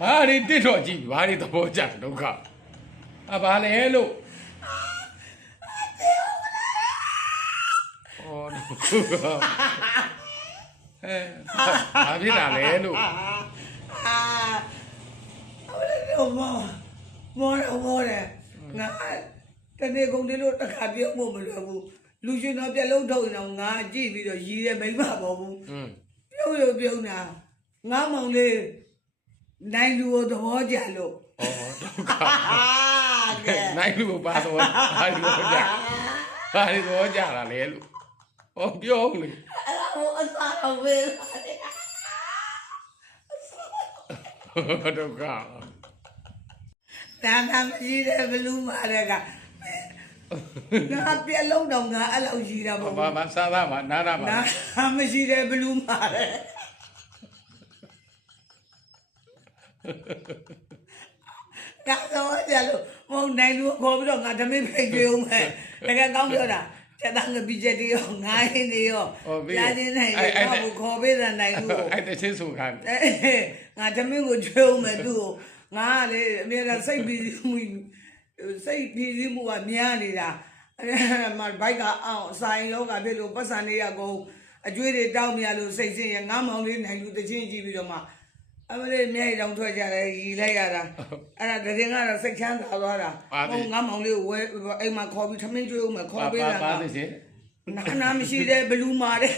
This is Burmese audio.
ဘာဒီတစ်တော့ကြည့်ဘာဒီသဘောကျဒုက္ခဘာလဲလို့ဟောဘာဖြစ်တာလဲလို့မောတယ်ငါတနေ့ကုန်တည်းလို့တခါပြုတ်ဖို့မလွယ်ဘူးလူရှင်တော်ပြက်လုံးထုတ်ရင်တော့ငါကြည့်ပြီးတော့ရည်ရဲမိမ့်မပေါ်ဘူးပြုတ်တာငါမောင်လေးနိုင်လူကိုသဘောကျလို့ဩဒုက္ခနိုင်လူကိုပါတော့ဘာလို့ကြဘာလို့ကြတာလဲလို့ဟောပြောလေဟိုအစားအောင်ပဲဒုက္ခဒါကမရှိတဲ့ဘလူးမာတဲ့ကငါပြက်လုံးတော့ငါအဲ့လောက်ရှိတာမဟုတ်ဘူးဘာစားသားမှာနားတာမှာနားမရှိတဲ့ဘလူးမာတဲ့ကတော့ကြလို့မဟုတ်နိုင်လို့ခေါ်ပြီးတော့ငါဓမင်းဖိတ်ကြုံမယ်တကယ်ကောင်းပြောတာချက်သားငါပြီးချက်တည်းရောငါးရင်းနေရောလာချင်းနိုင်ရောခေါ်ပေးတာနိုင်လို့အဲ့တချင်းဆိုခိုင်းငါဓမင်းကိုကြုံမယ်သူ့ကိုငါကလေအမြဲတမ်းစိတ်ပြီးမှုကများနေတာမဘိုက်ကအောင်ဆိုင်လောကဖြစ်လို့ပတ်စံလေးရကုန်အကျွေးတွေတောင်းမြလို့စိတ်ဆင်းရငါမောင်လေးနိုင်လူတချင်းကြည့်ပြီးတော့မှအမလေးမျက်ရည်တောင်ထွက်ကြတယ်ရီလိုက်ရတာအဲ့ဒါတရင်ကတော့စိတ်ချမ်းသာသွားတာဟိုငါမောင်လေးကိုဝဲအိမ်မှာခေါ်ပြီးထမင်းကျွေးဦးမယ်ခေါ်ပေးတာပါသိချင်းနာမရှိတဲ့ဘလူးမာတဲ့